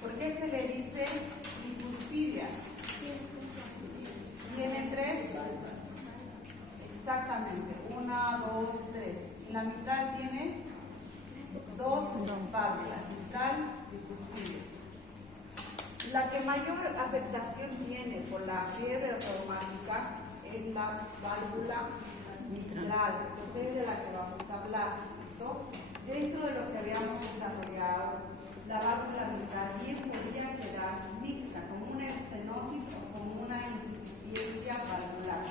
¿Por qué se le dice bicuspidia? Tiene 3. Exactamente. 1, 2, 3. Y la mitral tiene 2 válvulas. Mitral, bicuspidia. La que mayor afectación tiene por la fiebre reumática es la válvula mitral. Entonces es de la que vamos a hablar. ¿Listo? Dentro de lo que habíamos desarrollado, la válvula mitral bien podría quedar mixta, como una estenosis o como una insuficiencia valvular.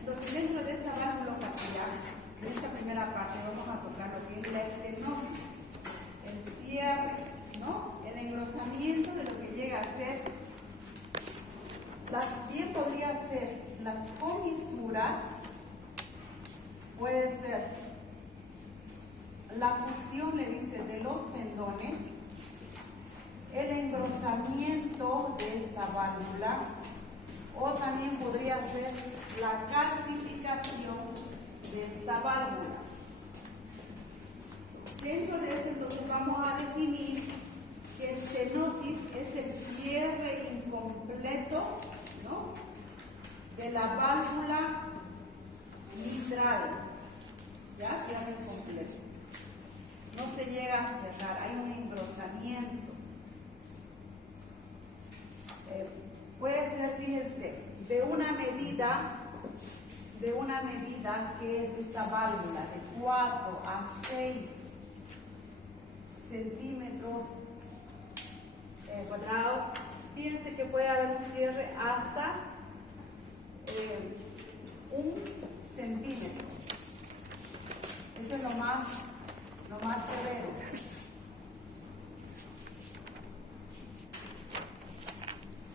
Entonces, dentro de esta válvula capilar, en esta primera parte, vamos a tocar lo que es la estenosis, el cierre, ¿no? El engrosamiento de lo que llega a ser, bien podría ser las comisuras, puede ser la fusión, le dice, de los tendones, el engrosamiento de esta válvula, o también podría ser la calcificación de esta válvula. Dentro de eso, entonces, vamos a definir que estenosis es el cierre incompleto, ¿no?, de la válvula mitral. ¿Ya? Cierre incompleto. No se llega a cerrar, hay un engrosamiento. Puede ser, fíjense, de una medida que es esta válvula, de 4 a 6 centímetros cuadrados. Fíjense que puede haber un cierre hasta 1 centímetro. Eso es lo más severo.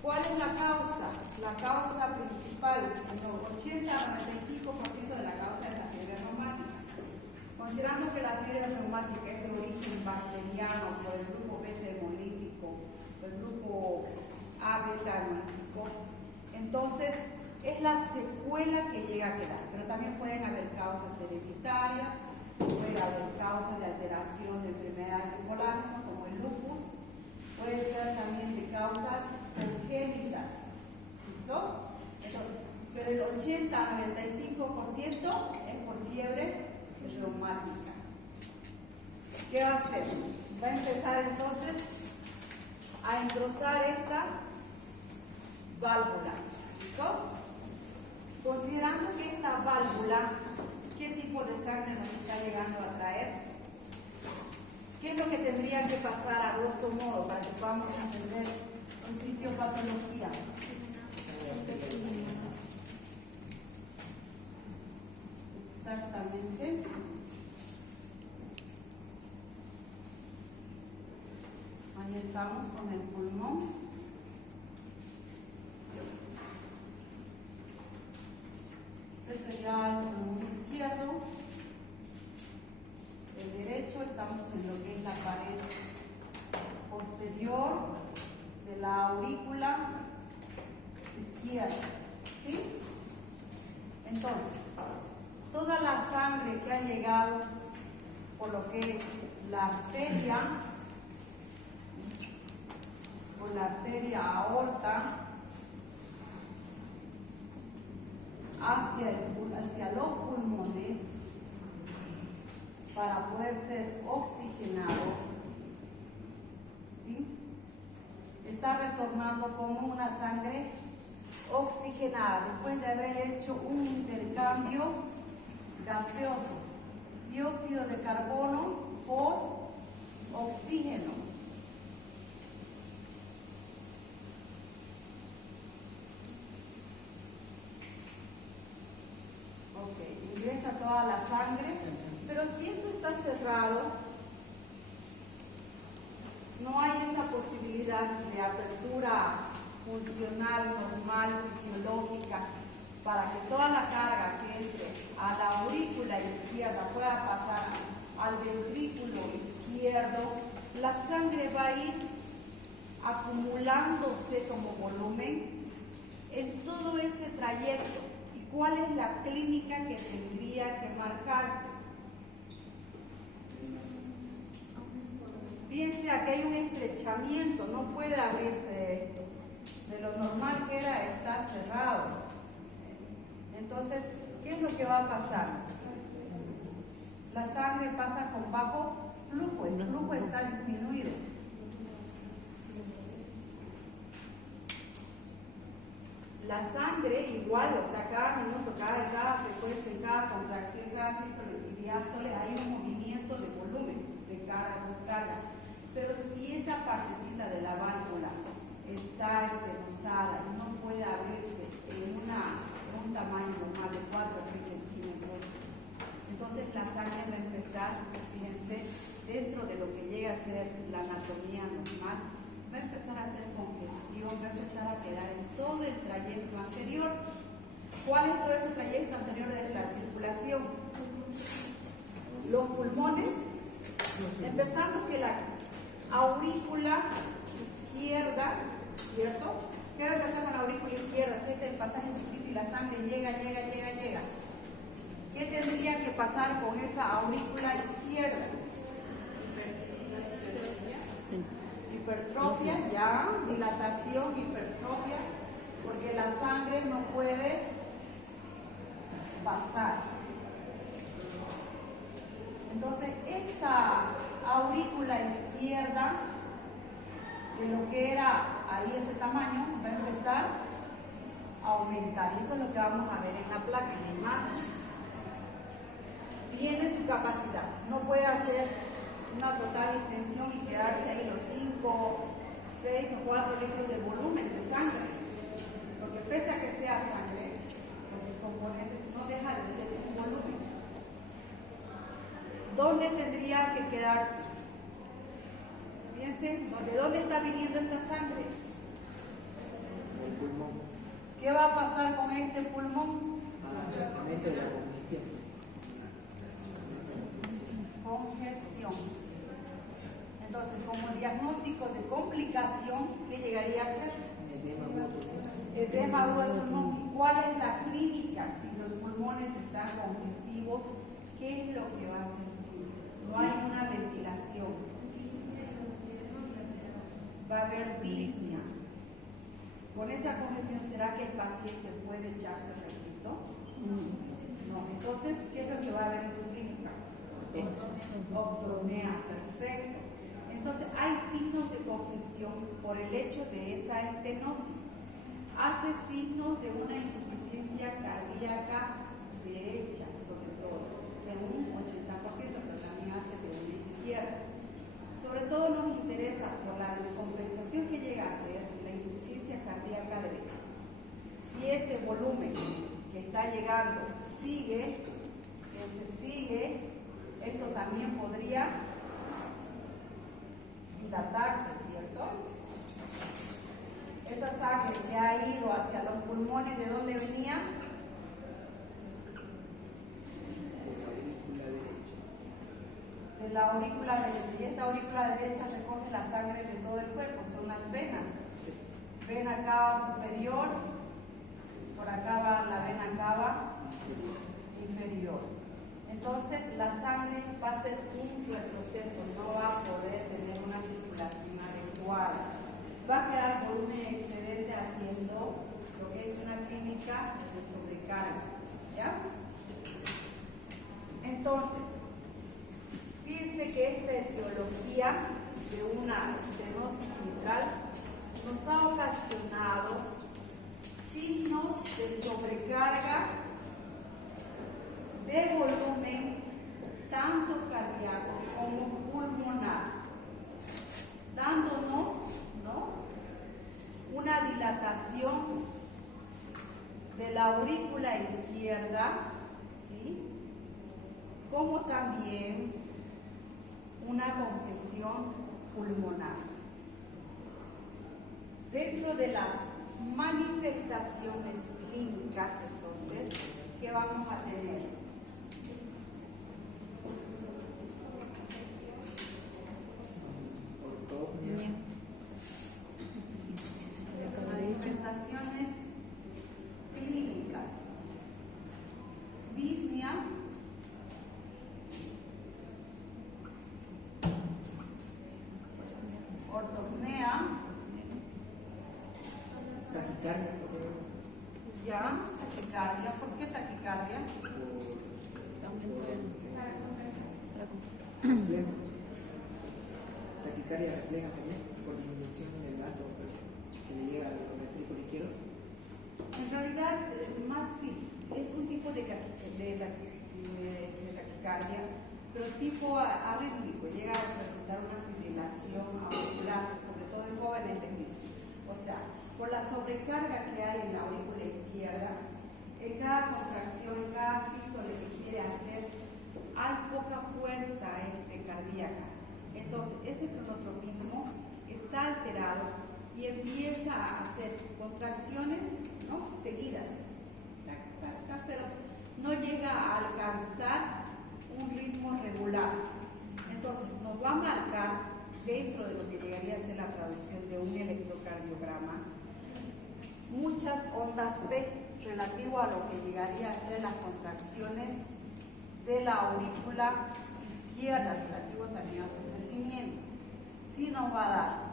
¿Cuál es la causa? La causa principal, el 80 a 95% de la causa es la fiebre reumática. Considerando que la fiebre reumática es de origen bacteriano por el grupo beta hemolítico, el grupo A beta hemolítico, entonces es la secuela que llega a quedar. Pero también pueden haber causas hereditarias, puede haber causas de alteración de enfermedades de colágeno como el lupus, puede ser también de causas congénitas. ¿Listo? Entonces, pero el 80 a 95% es por fiebre reumática. ¿Qué va a hacer? Va a empezar entonces a engrosar esta válvula. ¿Listo? Considerando que esta válvula, ¿qué tipo de sangre nos está llegando a traer? ¿Qué es lo que tendría que pasar a grosso modo para que podamos entender su fisiopatología? Exactamente. Ahí estamos con el pulmón. Este sería el pulmón izquierdo. El derecho, estamos en lo que es la pared posterior de la aurícula izquierda. ¿Sí? Entonces, toda la sangre que ha llegado por lo que es la arteria, por la arteria aorta, hacia los pulmones, para poder ser oxigenado, ¿sí?, está retornando como una sangre oxigenada después de haber hecho un intercambio gaseoso, dióxido de carbono por oxígeno. Ok, ingresa toda la sangre, pero si esto está cerrado, no hay esa posibilidad de apertura funcional, normal, fisiológica, para que toda la carga que entre a la aurícula izquierda pueda pasar al ventrículo izquierdo. La sangre va a ir acumulándose como volumen en todo ese trayecto. ¿Y cuál es la clínica que tendría que marcarse? Fíjense, aquí hay un estrechamiento, no puede abrirse. De lo normal que era, está cerrado. Entonces, ¿qué es lo que va a pasar? La sangre pasa con bajo flujo, el flujo está disminuido. La sangre igual, o sea, cada minuto, cada frecuencia, cada contracción, cada sístole y diástole hay un movimiento de volumen, de carga, descarga. Pero si esa partecita de la válvula está estenosada y no puede abrirse en un tamaño normal de 4 a 6 centímetros, entonces la sangre va a empezar, fíjense, dentro de lo que llega a ser la anatomía normal, va a empezar a hacer congestión, va a empezar a quedar en todo el trayecto anterior. ¿Cuál es todo ese trayecto anterior de la circulación? Los pulmones, empezando que la aurícula izquierda, ¿cierto? ¿Qué va a empezar con la aurícula izquierda? Este es el pasaje chiquito y la sangre llega. ¿Qué tendría que pasar con esa aurícula izquierda? Hipertrofia, ya, dilatación, hipertrofia, porque la sangre no puede pasar. Entonces, esta aurícula izquierda, de lo que era ahí ese tamaño, va a empezar a aumentar. Y eso es lo que vamos a ver en la placa, en la imagen. Tiene su capacidad, no puede hacer una total extensión y quedarse ahí los 5, 6 o 4 litros de volumen de sangre, porque pese a que sea sangre, los componentes no deja de ser un volumen. ¿Dónde tendría que quedarse? Fíjense, ¿de dónde está viniendo esta sangre? El pulmón. ¿Qué va a pasar con este pulmón? Congestión. Entonces, como diagnóstico de complicación, ¿qué llegaría a ser? Edema agudo del pulmón. ¿Cuál es la clínica? Si los pulmones están congestivos, ¿qué es lo que va a sentir? No hay una ventilación. Va a haber disnea. Con esa congestión, ¿será que el paciente puede echarse repito? No. Entonces, ¿qué es lo que va a haber en su clínica? Octronea, perfecto. Entonces, hay signos de congestión por el hecho de esa estenosis. Hace signos de una insuficiencia cardíaca derecha, sobre todo, de un 80%, pero también hace de una izquierda. Sobre todo nos interesa por la descompensación que llega a ser la insuficiencia cardíaca derecha. Si ese volumen que está llegando sigue, esto también podría dilatarse, ¿cierto? Esa sangre que ha ido hacia los pulmones, ¿de dónde venía? De la aurícula derecha. Y esta aurícula derecha recoge la sangre de todo el cuerpo, son las venas. Vena cava superior, por acá va la vena cava inferior. Entonces la sangre va a ser un retroceso, no va a poder tener una circulación adecuada. Va a quedar volumen excedente haciendo lo que es una clínica de sobrecarga. ¿Ya? Entonces, fíjense que esta etiología de una estenosis mitral nos ha ocasionado signos de sobrecarga de volumen tanto cardíaco como pulmonar, dándonos, ¿no?, una dilatación de la aurícula izquierda, ¿sí?, como también una congestión pulmonar. Dentro de las manifestaciones clínicas, entonces, ¿qué vamos a tener? Manifestaciones clínicas. Disnea, ortopnea, Taquicardia, ya, taquicardia. ¿Por qué taquicardia? reflejo. Taquicardia refleja también por disminución del gato que le llega al ventrículo izquierdo. En realidad, más sí, es un tipo de taquicardia, pero tipo arrítmico, llega a presentar una fibrilación auricular, sobre todo en jóvenes de crisis. O sea, por la sobrecarga que hay en la aurícula izquierda, en cada contracción, en cada sístole que quiere hacer, hay poca fuerza cardíaca. Entonces, ese cronotropismo está alterado y empieza a hacer contracciones, ¿no?, seguidas, pero no llega a alcanzar un ritmo regular. Entonces, nos va a marcar, dentro de lo que llegaría a ser la traducción de un electrocardiograma, muchas ondas P relativo a lo que llegaría a ser las contracciones de la aurícula izquierda, relativo también a su crecimiento. Sí nos va a dar.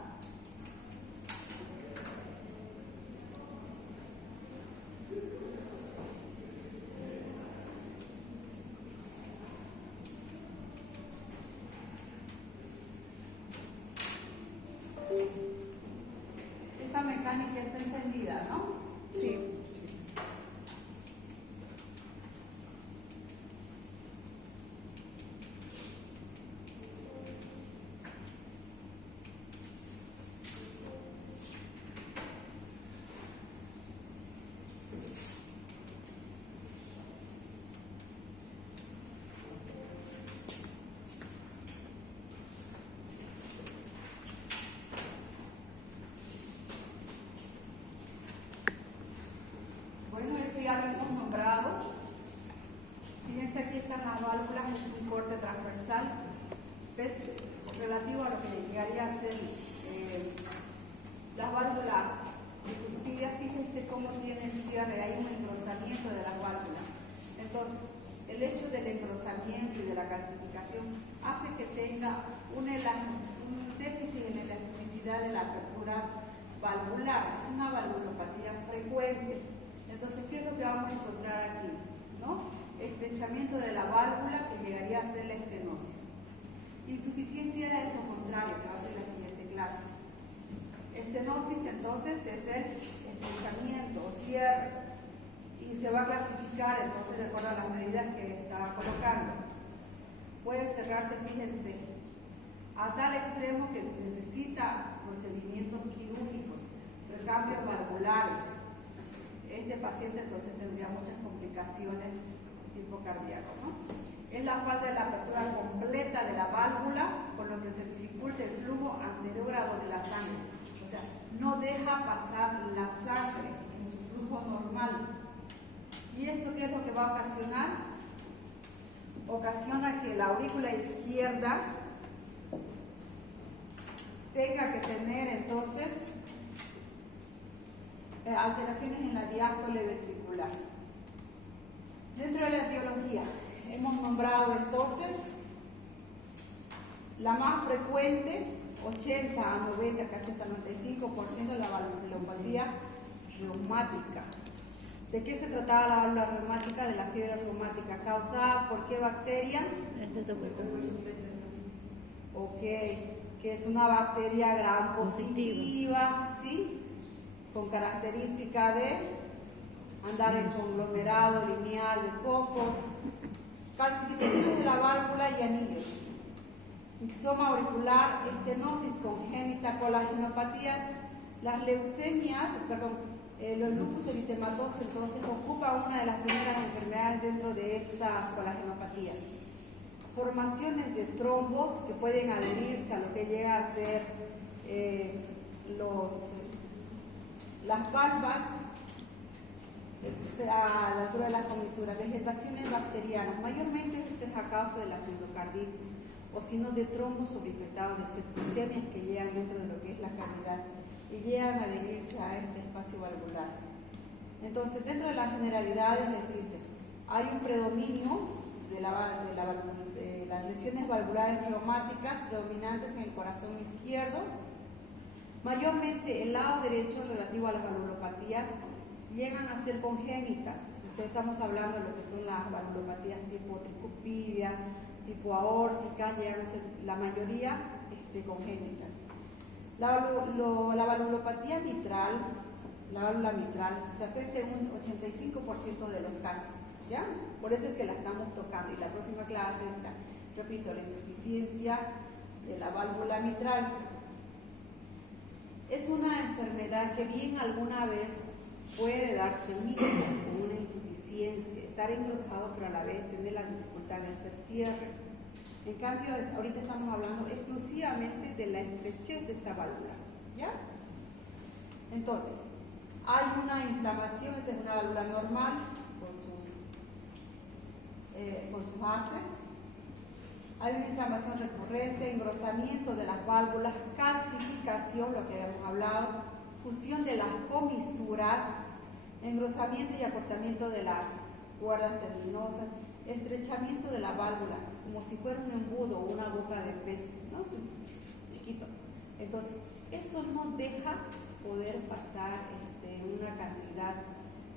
Esta mecánica está entendida, ¿no? Sí. ¿Ves? Relativo a lo que llegaría a ser las válvulas bicuspidias, fíjense cómo tiene el cierre, hay un engrosamiento de las válvulas. Entonces, el hecho del engrosamiento y de la calcificación hace que tenga un déficit en la elasticidad de la apertura valvular. Es una valvulopatía frecuente. Entonces, ¿qué es lo que vamos a encontrar aquí? ¿No? Estrechamiento de la válvula que llegaría a ser la estenosis. Insuficiencia es lo contrario, que va a ser la siguiente clase. Estenosis entonces es el estrechamiento o cierre y se va a clasificar entonces de acuerdo a las medidas que estaba colocando. Puede cerrarse, fíjense, a tal extremo que necesita procedimientos quirúrgicos, recambios valvulares. Este paciente entonces tendría muchas complicaciones tipo cardíaco, ¿no? Es la falta de la apertura completa de la válvula, por lo que se dificulta el flujo anterior de la sangre. O sea, no deja pasar la sangre en su flujo normal. ¿Y esto qué es lo que va a ocasionar? Ocasiona que la aurícula izquierda tenga que tener entonces alteraciones en la diástole ventricular. Dentro de la etiología, hemos nombrado entonces la más frecuente, 80 a 90, casi hasta 95% de la valvulopatía reumática. ¿De qué se trataba la válvula reumática? De la fiebre reumática. ¿Causada por qué bacteria? Ok, que es una bacteria gram positiva, ¿sí? Con característica de andar en conglomerado lineal de cocos, calcificaciones de la válvula y anillos, mixoma auricular, estenosis congénita, colagenopatía, las leucemias, los lupus eritematosos, entonces ocupa una de las primeras enfermedades dentro de estas colagenopatías. Formaciones de trombos que pueden adherirse a lo que llega a ser las valvas a la altura de las comisuras, vegetaciones bacterianas, mayormente esto es a causa de las endocarditis, o sino de trombos sobreinfectados de septicemias que llegan dentro de lo que es la cavidad y llegan a adherirse a este espacio valvular. Entonces, dentro de las generalidades les dice, hay un predominio de las lesiones valvulares reumáticas predominantes en el corazón izquierdo, Mayormente el lado derecho relativo a las valvulopatías llegan a ser congénitas. Entonces estamos hablando de lo que son las valvulopatías tipo tricuspidia, tipo aórtica, llegan a ser la mayoría congénitas. La valvulopatía mitral, la válvula mitral, se afecta en un 85% de los casos, ¿ya? Por eso es que la estamos tocando. Y la próxima clase está, repito, la insuficiencia de la válvula mitral. Es una enfermedad que bien alguna vez puede darse inicio con una insuficiencia, estar engrosado, pero a la vez tener la dificultad de hacer cierre. En cambio, ahorita estamos hablando exclusivamente de la estrechez de esta válvula, ¿ya? Entonces, hay una inflamación, esta es una válvula normal con sus haces. Hay una inflamación recurrente, engrosamiento de las válvulas, calcificación, lo que habíamos hablado, fusión de las comisuras, engrosamiento y acortamiento de las cuerdas tendinosas, estrechamiento de la válvula, como si fuera un embudo o una boca de pez, ¿no? Chiquito. Entonces, eso no deja poder pasar una cantidad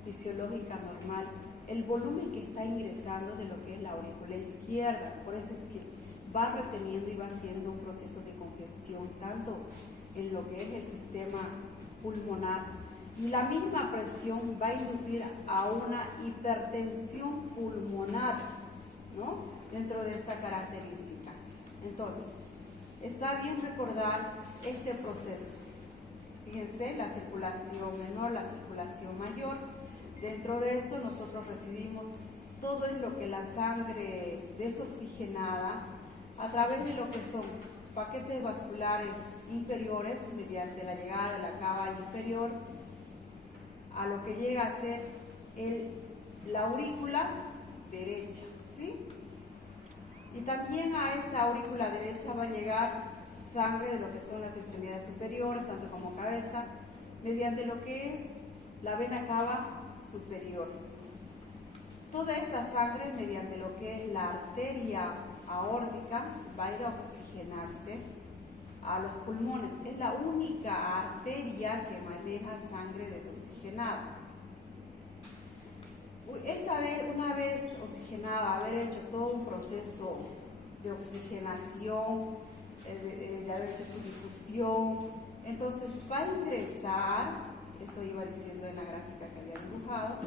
fisiológica normal, el volumen que está ingresando de lo que es la aurícula izquierda. Por eso es que va reteniendo y va haciendo un proceso de congestión, tanto en lo que es el sistema pulmonar, y la misma presión va a inducir a una hipertensión pulmonar, ¿no? Dentro de esta característica. Entonces, está bien recordar este proceso. Fíjense, la circulación menor, la circulación mayor. Dentro de esto nosotros recibimos todo lo que la sangre desoxigenada a través de lo que son paquetes vasculares inferiores mediante la llegada de la cava inferior a lo que llega a ser la aurícula derecha, ¿sí? Y también a esta aurícula derecha va a llegar sangre de lo que son las extremidades superiores, tanto como cabeza, mediante lo que es la vena cava superior. Toda esta sangre, mediante lo que es la arteria aórtica, va a ir a oxigenarse a los pulmones. Es la única arteria que maneja sangre desoxigenada. Esta vez, una vez oxigenada, haber hecho todo un proceso de oxigenación, de haber hecho su difusión, entonces va a ingresar, eso iba diciendo en la gráfica que había dibujado,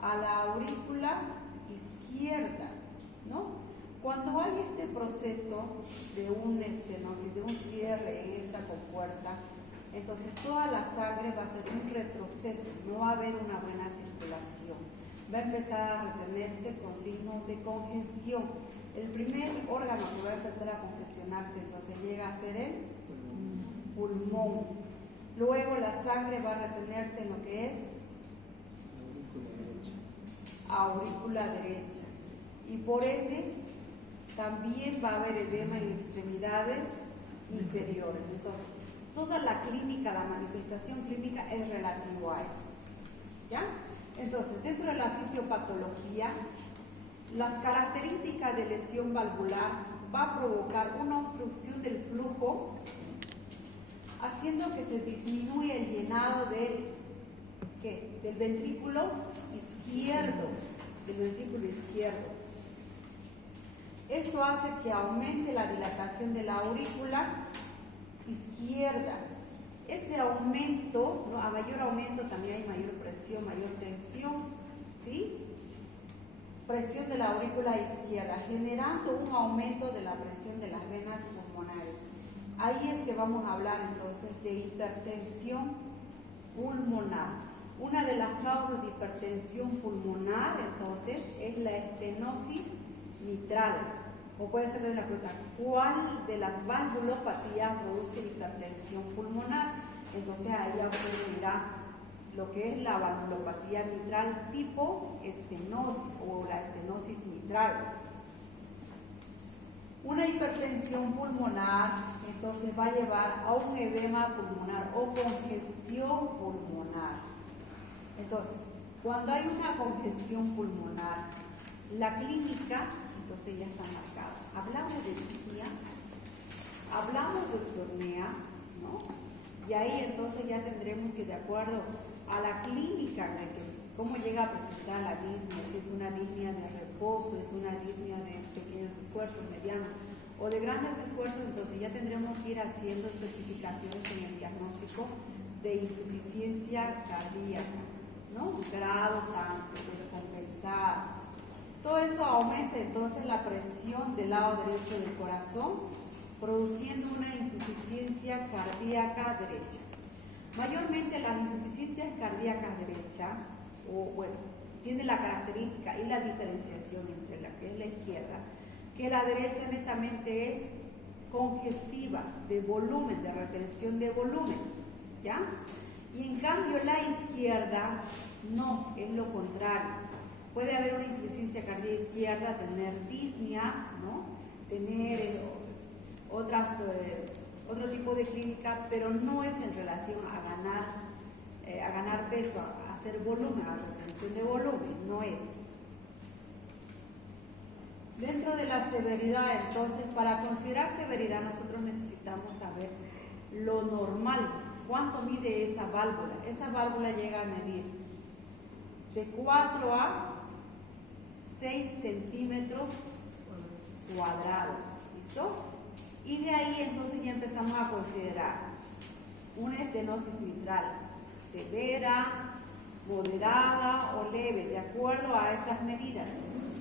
a la aurícula izquierda, ¿no? Cuando hay este proceso de un estenosis, de un cierre en esta compuerta, entonces toda la sangre va a ser un retroceso, no va a haber una buena circulación, va a empezar a retenerse con signos de congestión. El primer órgano que va a empezar a congestionarse entonces llega a ser el pulmón. Luego la sangre va a retenerse en lo que es aurícula derecha. Y por ende también va a haber edema en extremidades inferiores. Entonces, toda la clínica, la manifestación clínica es relativo a eso, ¿ya? Entonces, dentro de la fisiopatología, las características de lesión valvular va a provocar una obstrucción del flujo, haciendo que se disminuya el llenado del ventrículo izquierdo, Esto hace que aumente la dilatación de la aurícula izquierda. Ese aumento, ¿no? A mayor aumento también hay mayor presión, mayor tensión, ¿sí? Presión de la aurícula izquierda, generando un aumento de la presión de las venas pulmonares. Ahí es que vamos a hablar entonces de hipertensión pulmonar. Una de las causas de hipertensión pulmonar entonces es la estenosis mitral. O puede ser la pregunta, ¿cuál de las valvulopatías produce hipertensión pulmonar? Entonces ahí ya usted dirá lo que es la valvulopatía mitral tipo estenosis o la estenosis mitral. Una hipertensión pulmonar entonces va a llevar a un edema pulmonar o congestión pulmonar. Entonces, cuando hay una congestión pulmonar, la clínica entonces ya está marcada. Hablamos de disnea, hablamos de ortornea, ¿no? Y ahí entonces ya tendremos que, de acuerdo a la clínica, de que cómo llega a presentar la disnea, si es una disnea de reposo, es una disnea de pequeños esfuerzos, medianos o de grandes esfuerzos, entonces ya tendremos que ir haciendo especificaciones en el diagnóstico de insuficiencia cardíaca, ¿no? Grado tanto, descompensada. Todo eso aumenta entonces la presión del lado derecho del corazón, produciendo una insuficiencia cardíaca derecha. Mayormente las insuficiencias cardíacas derecha, tiene la característica y la diferenciación entre la que es la izquierda, que la derecha netamente es congestiva, de volumen, de retención de volumen, ¿ya? Y en cambio la izquierda no, es lo contrario. Puede haber una insuficiencia cardíaca izquierda, tener disnea, ¿no? Tener otro tipo de clínica, pero no es en relación a ganar peso, a hacer volumen, a retención de volumen, no es. Dentro de la severidad, entonces, para considerar severidad nosotros necesitamos saber lo normal, cuánto mide esa válvula. Esa válvula llega a medir de 4 a 6 centímetros cuadrados, ¿listo? Y de ahí entonces ya empezamos a considerar una estenosis mitral severa, moderada o leve, de acuerdo a esas medidas.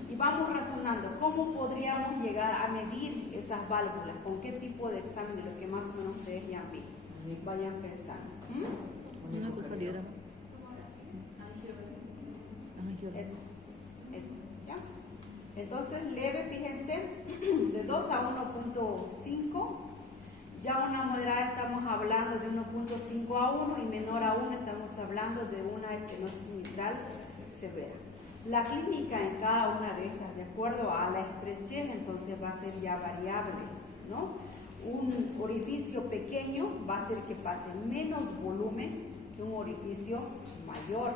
Y vamos razonando, ¿cómo podríamos llegar a medir esas válvulas? ¿Con qué tipo de examen? De lo que más o menos ustedes ya han visto. Vayan pensando. Una compañera. ¿Ya? Entonces, leve, fíjense, de 2 a 1.5. Ya una moderada estamos hablando de 1.5 a 1 y menor a 1 estamos hablando de una estenosis mitral severa. La clínica en cada una de estas, de acuerdo a la estrechez, entonces va a ser ya variable, ¿no? Un orificio pequeño va a hacer que pase menos volumen que un orificio mayor.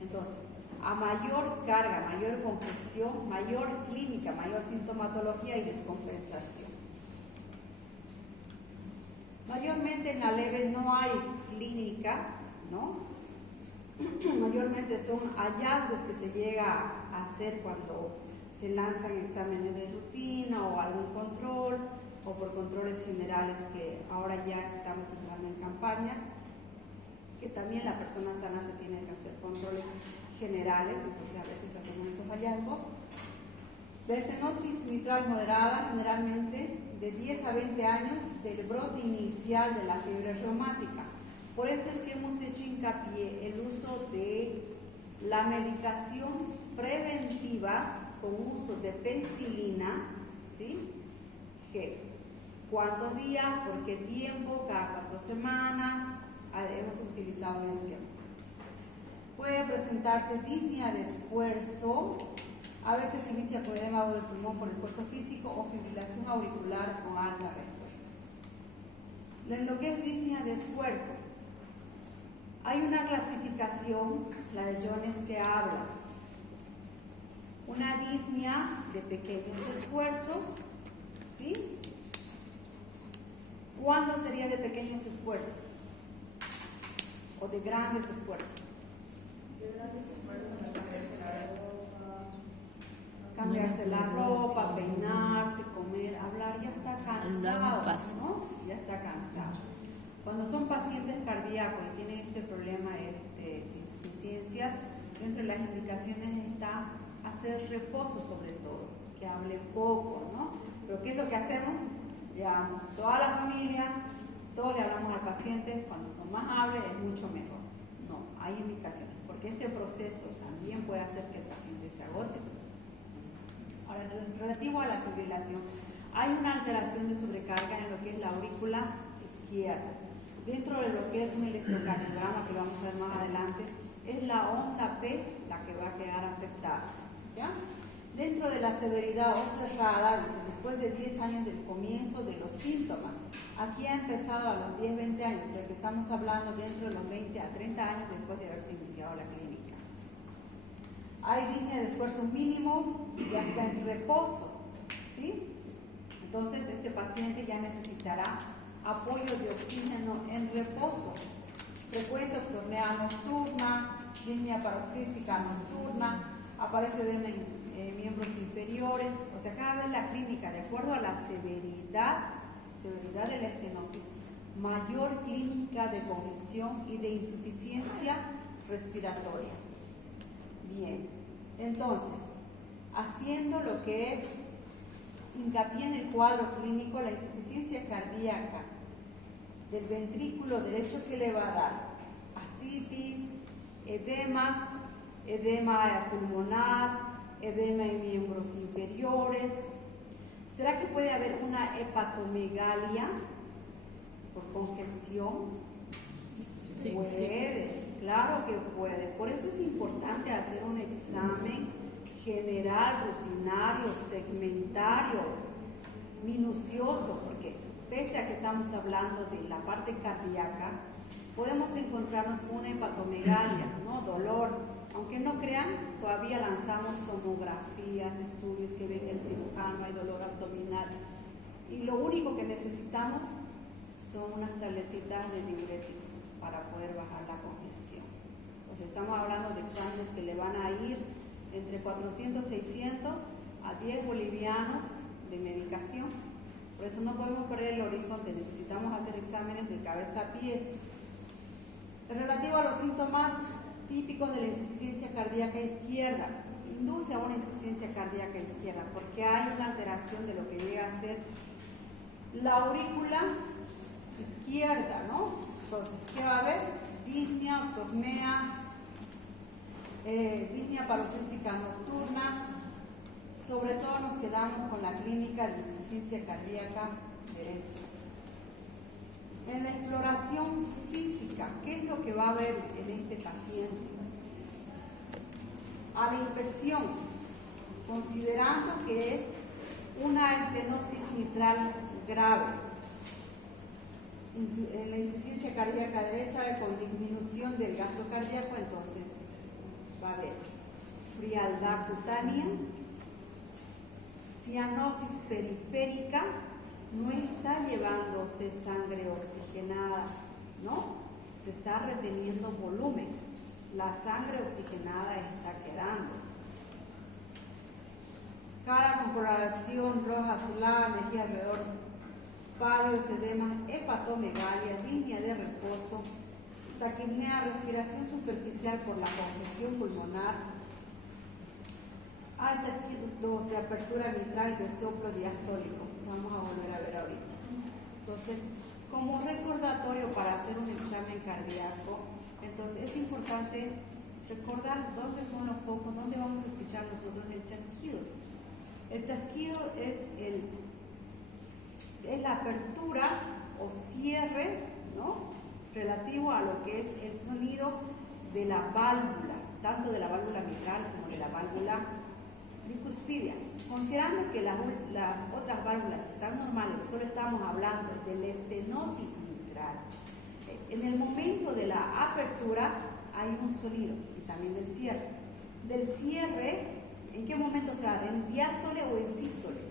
Entonces, a mayor carga, mayor congestión, mayor clínica, mayor sintomatología y descompensación. Mayormente en la leve no hay clínica, ¿no? Mayormente son hallazgos que se llega a hacer cuando se lanzan exámenes de rutina o algún control o por controles generales que ahora ya estamos entrando en campañas, que también la persona sana se tiene que hacer controles generales, entonces a veces hacemos esos hallazgos. La estenosis mitral moderada, generalmente de 10 a 20 años del brote inicial de la fiebre reumática. Por eso es que hemos hecho hincapié el uso de la medicación preventiva con uso de penicilina, ¿sí? ¿Cuántos días? ¿Por qué tiempo? Cada 4 semanas. Hemos utilizado un esquema. Puede presentarse disnea de esfuerzo. A veces se inicia por edema del pulmón por esfuerzo físico o fibrilación auricular con alta respuesta. En lo que es disnea de esfuerzo, hay una clasificación, la de Jones, que habla una disnea de pequeños esfuerzos, ¿sí? ¿Cuándo sería de pequeños esfuerzos? ¿O de grandes esfuerzos? Cambiarse la ropa, peinarse, comer, hablar, ya está cansado, ¿no? Ya está cansado. Cuando son pacientes cardíacos y tienen este problema de insuficiencias, entre las indicaciones está hacer reposo sobre todo, que hable poco, ¿no? Pero ¿qué es lo que hacemos? Llamamos toda la familia, todos le hablamos al paciente, cuando más hable es mucho mejor. No, hay indicaciones, porque este proceso también puede hacer que el paciente se agote. Ahora, relativo a la fibrilación, hay una alteración de sobrecarga en lo que es la aurícula izquierda. Dentro de lo que es un electrocardiograma, que lo vamos a ver más adelante, es la onda P la que va a quedar afectada, ¿ya? Dentro de la severidad o cerrada, dice, después de 10 años del comienzo de los síntomas, aquí ha empezado a los 10-20 años, o sea que estamos hablando dentro de los 20 a 30 años después de haberse iniciado la clínica. Hay disnea de esfuerzo mínimo y hasta en reposo, ¿sí? Entonces este paciente ya necesitará apoyo de oxígeno en reposo, frecuente ortornea nocturna, disnea paroxística nocturna, aparece edema en miembros inferiores. O sea, cada vez la clínica, de acuerdo a la severidad de la estenosis, mayor clínica de congestión y de insuficiencia respiratoria. Bien, entonces, haciendo lo que es hincapié en el cuadro clínico, la insuficiencia cardíaca del ventrículo derecho, que le va a dar ascitis, edemas, edema pulmonar, edema en miembros inferiores. ¿Será que puede haber una hepatomegalia por congestión? Sí, Puede, claro que puede. Por eso es importante hacer un examen general, rutinario, segmentario, minucioso, porque pese a que estamos hablando de la parte cardíaca, podemos encontrarnos con una hepatomegalia, ¿no? Dolor. Aunque no crean, todavía lanzamos tomografías, estudios que ven el cirujano, hay dolor abdominal. Y lo único que necesitamos son unas tabletitas de diuréticos para poder bajar la congestión. Pues estamos hablando de exámenes que le van a ir entre 400, 600 a 10 bolivianos de medicación. Por eso no podemos perder el horizonte, necesitamos hacer exámenes de cabeza a pies. Relativo a los síntomas típicos de la insuficiencia cardíaca izquierda, induce a una insuficiencia cardíaca izquierda porque hay una alteración de lo que llega a ser la aurícula izquierda, ¿no? Entonces, ¿qué va a haber? Disnea, ortornea, disnea paroxística nocturna. Sobre todo nos quedamos con la clínica de insuficiencia cardíaca derecha. En la exploración física, ¿qué es lo que va a haber en este paciente? A la inspección, considerando que es una estenosis mitral grave, en la insuficiencia cardíaca derecha con disminución del gasto cardíaco, entonces va a haber frialdad cutánea, cianosis periférica, no está llevándose sangre oxigenada, ¿no? Se está reteniendo volumen, la sangre oxigenada está quedando. Cara con coloración roja azulada, mejilla alrededor, varios edemas, hepatomegalia, disnea de reposo, taquipnea, respiración superficial por la congestión pulmonar, hay chasquidos de apertura mitral de soplo diastólico. Vamos a volver a ver ahorita. Entonces, como recordatorio para hacer un examen cardíaco, entonces es importante recordar dónde son los focos, dónde vamos a escuchar nosotros el chasquido. El chasquido es la apertura o cierre, ¿no? Relativo a lo que es el sonido de la válvula, tanto de la válvula mitral como de la válvula bicuspidia. Considerando que las otras válvulas están normales, solo estamos hablando de la estenosis mitral. En el momento de la apertura hay un sonido y también del cierre. Del cierre, ¿en qué momento se da? ¿En diástole o en sístole?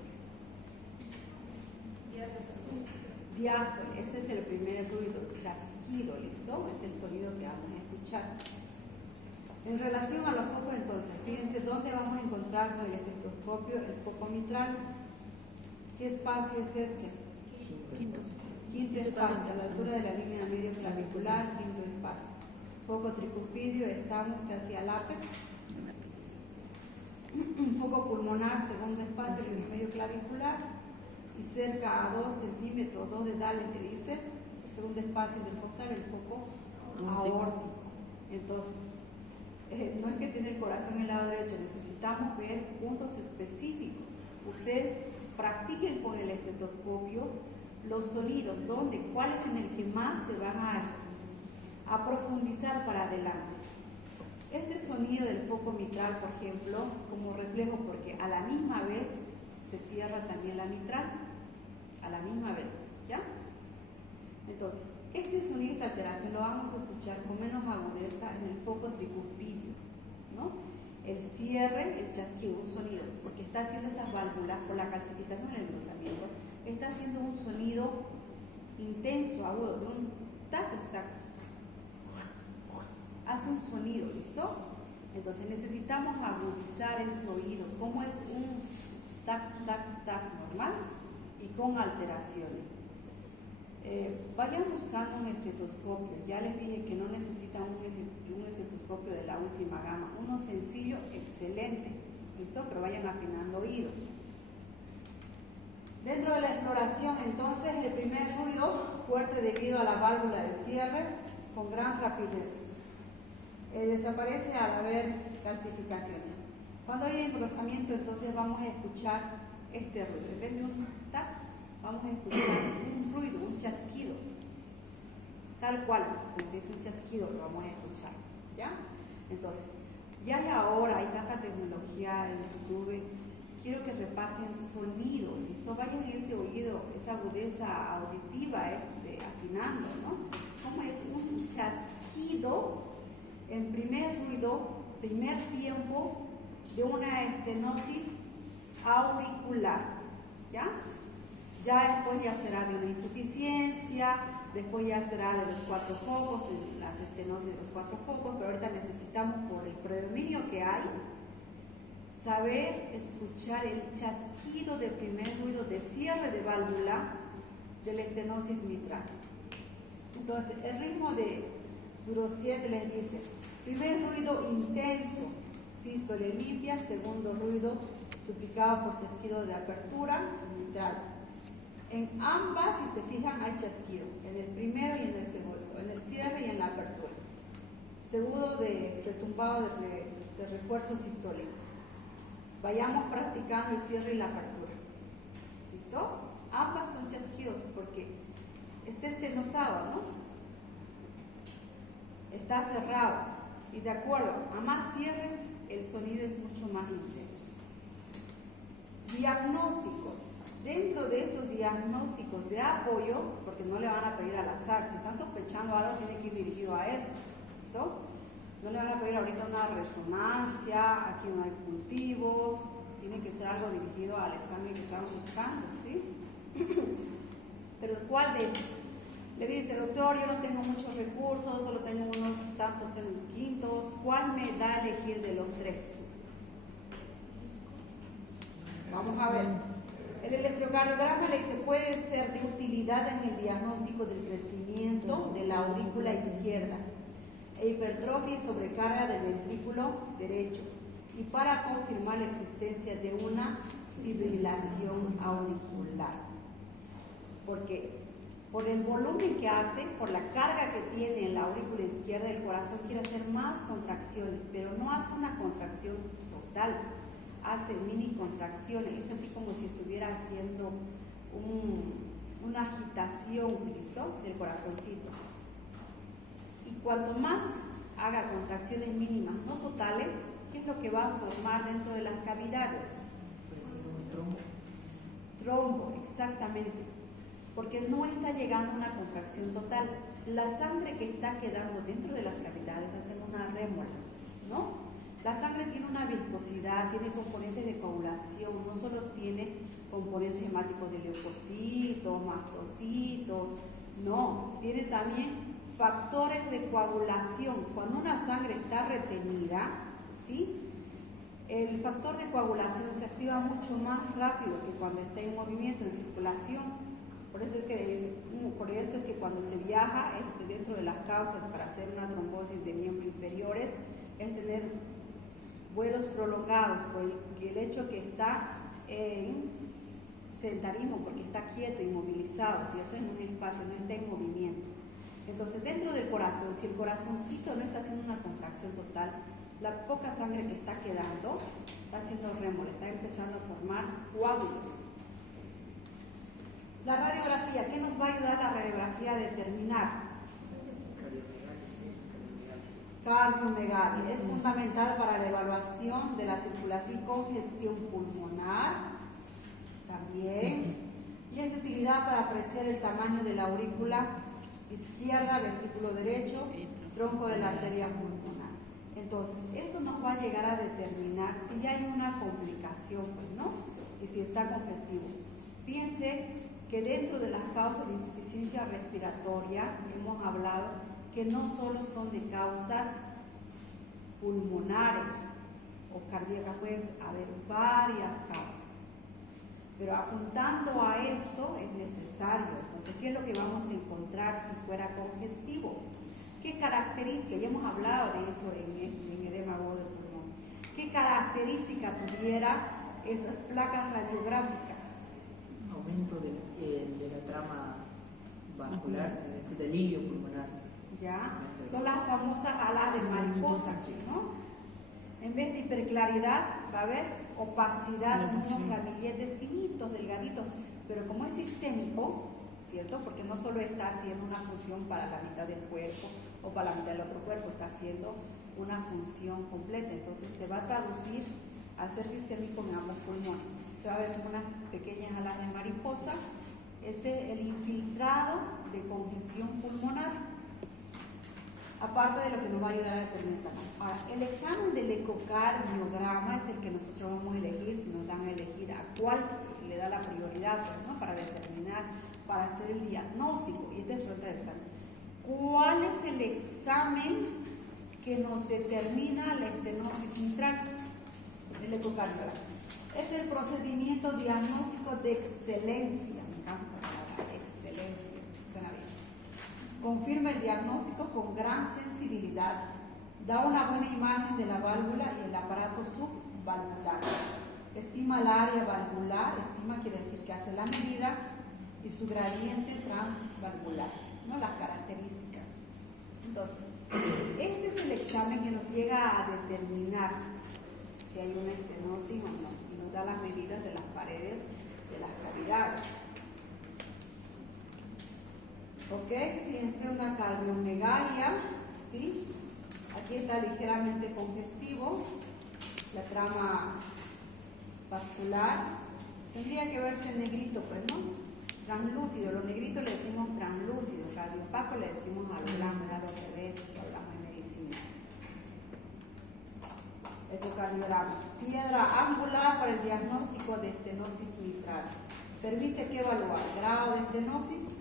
Diástole, ese es el primer ruido, chasquido, ¿listo? Es el sonido que vamos a escuchar. En relación a los focos, entonces, fíjense dónde vamos a encontrar con el estetoscopio el foco mitral. ¿Qué espacio es este? Quinto. Quinto espacio, a la altura de la línea medio clavicular, quinto espacio. Foco tricuspidio, estamos casi al ápex. Foco pulmonar, segundo espacio, línea medio clavicular. Y cerca a 2 centímetros, 2 dedales que dice, el segundo espacio del costal, el foco aórtico. Entonces, no es que tiene el corazón en el lado derecho, necesitamos ver puntos específicos. Ustedes practiquen con el estetoscopio los sonidos, ¿dónde? ¿Cuál es en el que más se van a profundizar para adelante? Este sonido del foco mitral, por ejemplo, como reflejo, porque a la misma vez se cierra también la mitral, a la misma vez, ¿ya? Entonces, este sonido, esta alteración, lo vamos a escuchar con menos agudeza en el foco tricuspidio, ¿no? El cierre, el chasquido, un sonido, porque está haciendo esas válvulas por la calcificación y el engrosamiento, está haciendo un sonido intenso, agudo, de un tac, tac, hace un sonido, ¿listo? Entonces necesitamos agudizar ese oído. ¿Cómo es un tac, tac, tac normal y con alteraciones? Vayan buscando un estetoscopio. Ya les dije que no necesitan un estetoscopio de la última gama. Uno sencillo, excelente, ¿listo? Pero vayan afinando oído. Dentro de la exploración, entonces, el primer ruido fuerte debido a la válvula de cierre con gran rapidez. Desaparece al haber calcificaciones. Cuando hay engrosamiento, entonces vamos a escuchar este ruido. En vez de un tac, vamos a escuchar un ruido, un chasquido. Tal cual, como si es un chasquido, lo vamos a escuchar. ¿Ya? Entonces, ya de ahora hay tanta tecnología en YouTube. Quiero que repasen sonido, ¿listo? Vayan en ese oído, esa agudeza auditiva, afinando, ¿no? ¿Cómo es un chasquido en primer ruido, primer tiempo de una estenosis auricular? ¿Ya? Ya después ya será de una insuficiencia, después ya será de los 4 focos, las estenosis de los 4 focos, pero ahorita necesitamos, por el predominio que hay, saber escuchar el chasquido de primer ruido de cierre de válvula de la estenosis mitral. Entonces, el ritmo de Duro 7 les dice, primer ruido intenso, sístole limpia, segundo ruido duplicado por chasquido de apertura mitral. En ambas, si se fijan, hay chasquido, en el primero y en el segundo, en el cierre y en la apertura. Segundo de retumbado de refuerzo sistólico. Vayamos practicando el cierre y la apertura. ¿Listo? Ambas son chasquidos porque está estenosado, ¿no? Está cerrado. Y de acuerdo, a más cierre, el sonido es mucho más intenso. Diagnósticos. Dentro de estos diagnósticos de apoyo, porque no le van a pedir al azar, si están sospechando algo, tiene que ir dirigido a eso. ¿Listo? No le van a pedir ahorita una resonancia, aquí no hay cultivos, tiene que ser algo dirigido al examen que estamos buscando, ¿sí? Pero ¿cuál de ellos? Le dice, doctor, yo no tengo muchos recursos, solo tengo unos tantos en quintos, ¿cuál me da a elegir de los 3? Vamos a ver. El electrocardiograma le dice, puede ser de utilidad en el diagnóstico del crecimiento de la aurícula izquierda, hipertrofia y sobrecarga del ventrículo derecho, y para confirmar la existencia de una fibrilación auricular. Porque por el volumen que hace, por la carga que tiene en la aurícula izquierda, el corazón quiere hacer más contracciones, pero no hace una contracción total, hace mini contracciones. Es así como si estuviera haciendo una agitación, ¿listo?, del corazoncito. Y cuanto más haga contracciones mínimas, no totales, ¿qué es lo que va a formar dentro de las cavidades? Un trombo. Trombo, exactamente. Porque no está llegando una contracción total. La sangre que está quedando dentro de las cavidades hace una rémola, ¿no? La sangre tiene una viscosidad, tiene componentes de coagulación, no solo tiene componentes hemáticos de leucocitos, mastocitos, no, tiene también factores de coagulación. Cuando una sangre está retenida, ¿sí?, el factor de coagulación se activa mucho más rápido que cuando está en movimiento, en circulación. Por eso es que cuando se viaja dentro de las causas para hacer una trombosis de miembros inferiores es tener vuelos prolongados, por el hecho que está en sedentarismo, porque está quieto, inmovilizado, ¿cierto?, en un espacio, no está en movimiento. Entonces, dentro del corazón, si el corazoncito no está haciendo una contracción total, la poca sangre que está quedando está haciendo rémora, está empezando a formar coágulos. La radiografía, ¿qué nos va a ayudar la radiografía a determinar? Cardiomegalia. Es fundamental para la evaluación de la circulación y congestión pulmonar también. Y es de utilidad para apreciar el tamaño de la aurícula izquierda, ventrículo derecho, tronco de la arteria pulmonar. Entonces, esto nos va a llegar a determinar si ya hay una complicación, pues, ¿no? Y si está congestivo. Piense que dentro de las causas de insuficiencia respiratoria hemos hablado que no solo son de causas pulmonares o cardíacas, pueden haber varias causas. Pero apuntando a esto es necesario. Entonces, ¿qué es lo que vamos a encontrar si fuera congestivo? ¿Qué características? Ya hemos hablado de eso en edema agudo del pulmón. ¿Qué característica tuviera esas placas radiográficas? Aumento de la trama vascular, ese delirio pulmonar. Ya, son las famosas alas de mariposa, ¿no? En vez de hiperclaridad va a haber opacidad, unos ramilletes finitos, delgaditos, pero como es sistémico, ¿cierto? Porque no solo está haciendo una función para la mitad del cuerpo o para la mitad del otro cuerpo, está haciendo una función completa, entonces se va a traducir al ser sistémico en ambos pulmones. Se va a ver como unas pequeñas alas de mariposa, ese es el infiltrado de congestión pulmonar. Aparte de lo que nos va a ayudar a determinar. Ahora, el examen del ecocardiograma es el que nosotros vamos a elegir, si nos dan a elegir a cuál le da la prioridad, pues, ¿no? Para determinar, para hacer el diagnóstico. Y este es otro examen. ¿Cuál es el examen que nos determina la estenosis mitral? El ecocardiograma. Es el procedimiento diagnóstico de excelencia. Me encanta esa palabra, excelencia. Suena bien. Confirma el diagnóstico con gran sensibilidad, da una buena imagen de la válvula y el aparato subvalvular, estima el área valvular, estima quiere decir que hace la medida, y su gradiente transvalvular, ¿no? Las características. Entonces, este es el examen que nos llega a determinar si hay una estenosis o no, y nos da las medidas de las paredes de las cavidades. Ok, fíjense una cardiomegalia, ¿sí? Aquí está ligeramente congestivo, la trama vascular, tendría que verse en negrito, pues, ¿no? Translúcido, los negritos le decimos translúcido, radio opaco le decimos a lo blanco, a lo revés, que hablamos en medicina. Ecocardiograma, piedra angular para el diagnóstico de estenosis mitral. ¿Permite que evaluar? Grado de estenosis.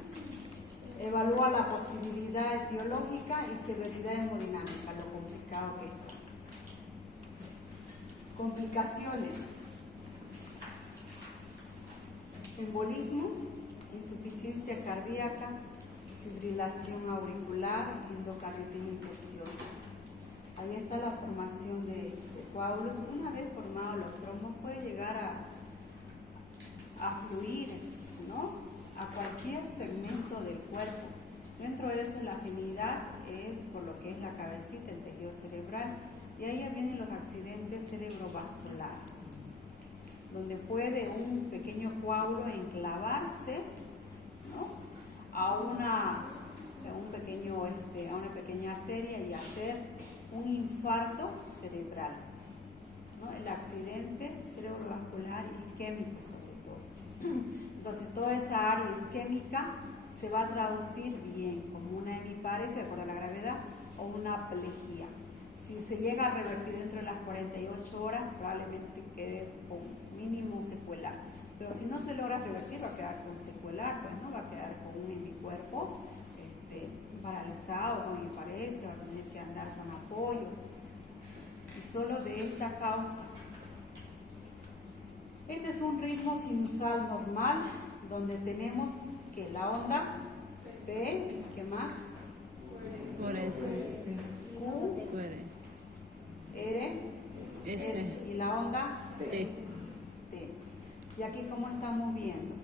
Evalúa la posibilidad etiológica y severidad hemodinámica, lo complicado que es. Complicaciones: embolismo, insuficiencia cardíaca, fibrilación auricular, endocarditis infecciosa. Ahí está la formación de coágulos. Una vez formados los trombos puede llegar a fluir, ¿no?, a cualquier segmento del cuerpo. Dentro de eso la afinidad es por lo que es la cabecita, el tejido cerebral, y ahí vienen los accidentes cerebrovasculares, donde puede un pequeño coágulo enclavarse, ¿no?, a una pequeña arteria y hacer un infarto cerebral, ¿no? El accidente cerebrovascular isquémico sobre todo. Entonces, toda esa área isquémica se va a traducir bien como una hemiparesia, de acuerdo a la gravedad, o una plejía. Si se llega a revertir dentro de las 48 horas, probablemente quede con mínimo secuelar. Pero si no se logra revertir, va a quedar con secuelar, pues, ¿no? Va a quedar con un hemicuerpo paralizado, con hemiparesia, va a tener que andar con apoyo. Y solo de esta causa. Este es un ritmo sinusal normal, donde tenemos que la onda P, ¿qué más? Por eso. Q, R, S, y la onda T. T. Y aquí, ¿cómo estamos viendo?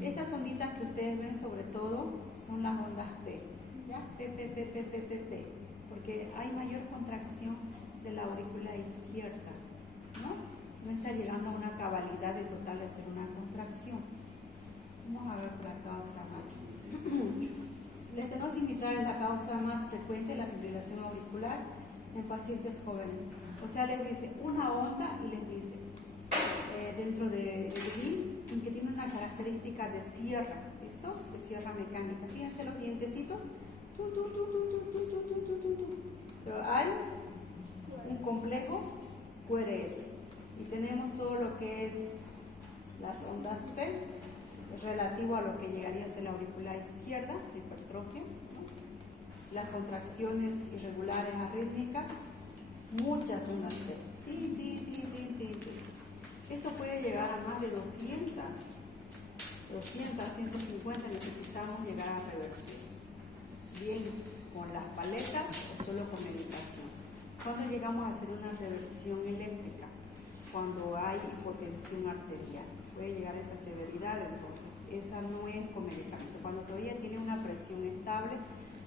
Estas onditas que ustedes ven, sobre todo, son las ondas P, ¿ya? P, P, P, P, P, P, P, porque hay mayor contracción de la aurícula izquierda, ¿no? No está llegando a una cabalidad de total de hacer una contracción. Vamos a ver por acá otra más. La estenosis mitral es la causa más frecuente de la fibrilación auricular en pacientes jóvenes. O sea, les dice una onda y les dice dentro de que tiene una característica de sierra, ¿listo? De sierra mecánica. Fíjense los dientecitos. Pero hay un complejo QRS y tenemos todo lo que es Las ondas T es relativo a lo que llegaría a ser la aurícula izquierda, hipertrofia, ¿no? Las contracciones irregulares arrítmicas, muchas ondas T. Ti, ti, ti, ti, ti, ti. Esto puede llegar a más de 200, 150 necesitamos llegar a revertir. Bien con las paletas o solo con medicación. ¿Cuándo llegamos a hacer una reversión eléctrica? Cuando hay hipotensión arterial. Puede llegar a esa severidad, entonces esa no es con medicamento. Cuando todavía tiene una presión estable,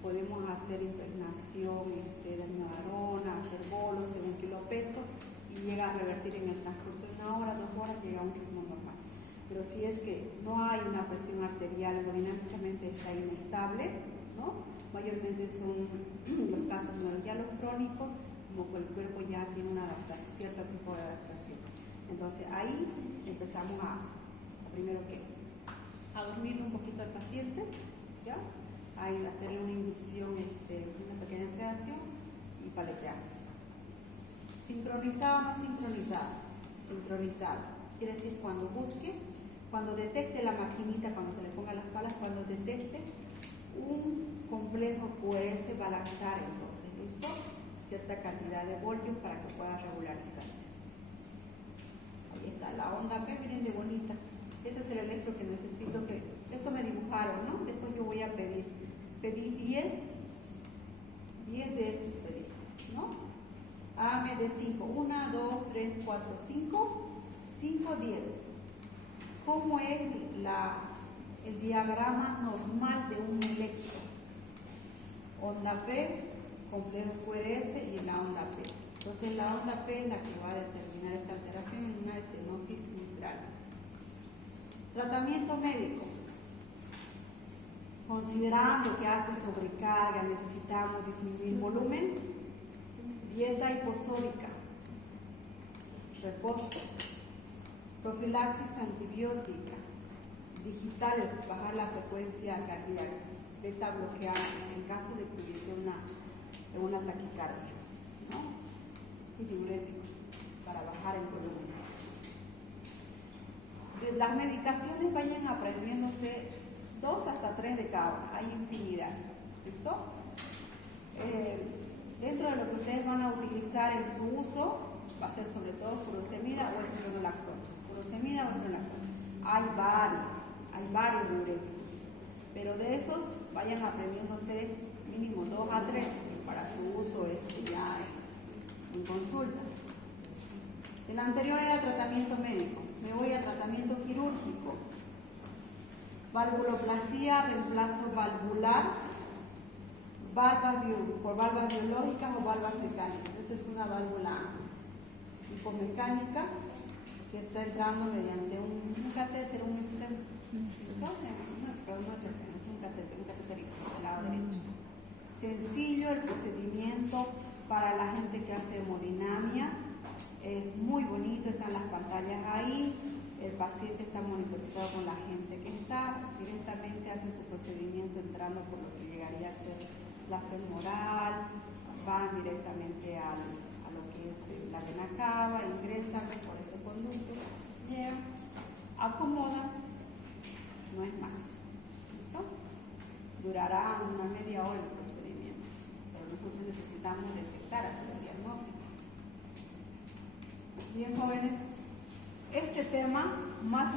podemos hacer impregnación de amiodarona, hacer bolos según kilopeso y llega a revertir en el transcurso de 1 hora, 2 horas, llega a un ritmo normal. Pero si es que no hay una presión arterial, hemodinámicamente está inestable, ¿no? Mayormente son los casos ya los crónicos, como que el cuerpo ya tiene una adaptación, cierto tipo de adaptación. Entonces ahí empezamos primero que a dormirle un poquito al paciente, ¿ya? A hacerle una inducción, una pequeña sedación y paleteamos. Sincronizado o no sincronizado. Sincronizado. Quiere decir cuando busque, cuando detecte la maquinita, cuando se le ponga las palas, cuando detecte un complejo QRS va a lanzar entonces, ¿listo? Cierta cantidad de voltios para que pueda regularizarse. Ahí está la onda P, miren de bonita. Este es el electro que necesito que... Esto me dibujaron, ¿no? Después yo voy a pedir. Pedí 10 de estos pedí, ¿no? Hágame de 5. 1, 2, 3, 4, 5. 5, 10. ¿Cómo es el diagrama normal de un electro? Onda P, complejo QRS y la onda P. Entonces la onda P es la que va a determinar esta alteración en una estenosis mitral. Tratamiento médico. Considerando que hace sobrecarga, necesitamos disminuir volumen, dieta hiposódica, reposo, profilaxis antibiótica, digitales, bajar la frecuencia cardíaca, beta bloqueantes en caso de que hubiese una taquicardia, ¿no? Y diuréticos para bajar el volumen. De las medicaciones vayan aprendiéndose 2 hasta 3 de cada una, hay infinidad, ¿listo? Dentro de lo que ustedes van a utilizar en su uso, va a ser sobre todo furosemida o espironolactona. Furosemida o espironolactona. Hay varios diuréticos, pero de esos vayan aprendiéndose mínimo 2 a 3 para su uso ya en consulta. El anterior era tratamiento médico, me voy a tratamiento quirúrgico. Valvuloplastía, reemplazo valvular, por valvas biológicas o valvas mecánicas. Esta es una válvula hipomecánica que está entrando mediante un catéter, un stem, un cateterismo del lado derecho. Sencillo el procedimiento para la gente que hace hemodinamia, es muy bonito, están las pantallas ahí, el paciente está monitorizado con la gente que está, directamente hacen su procedimiento entrando por lo que llegaría a ser la femoral, van directamente a lo que es la vena cava, ingresan por este conducto, llegan, acomodan, no es más. ¿Listo? Durará una media hora el procedimiento, pero nosotros necesitamos detectar, hacer el diagnóstico. Bien, jóvenes, este tema más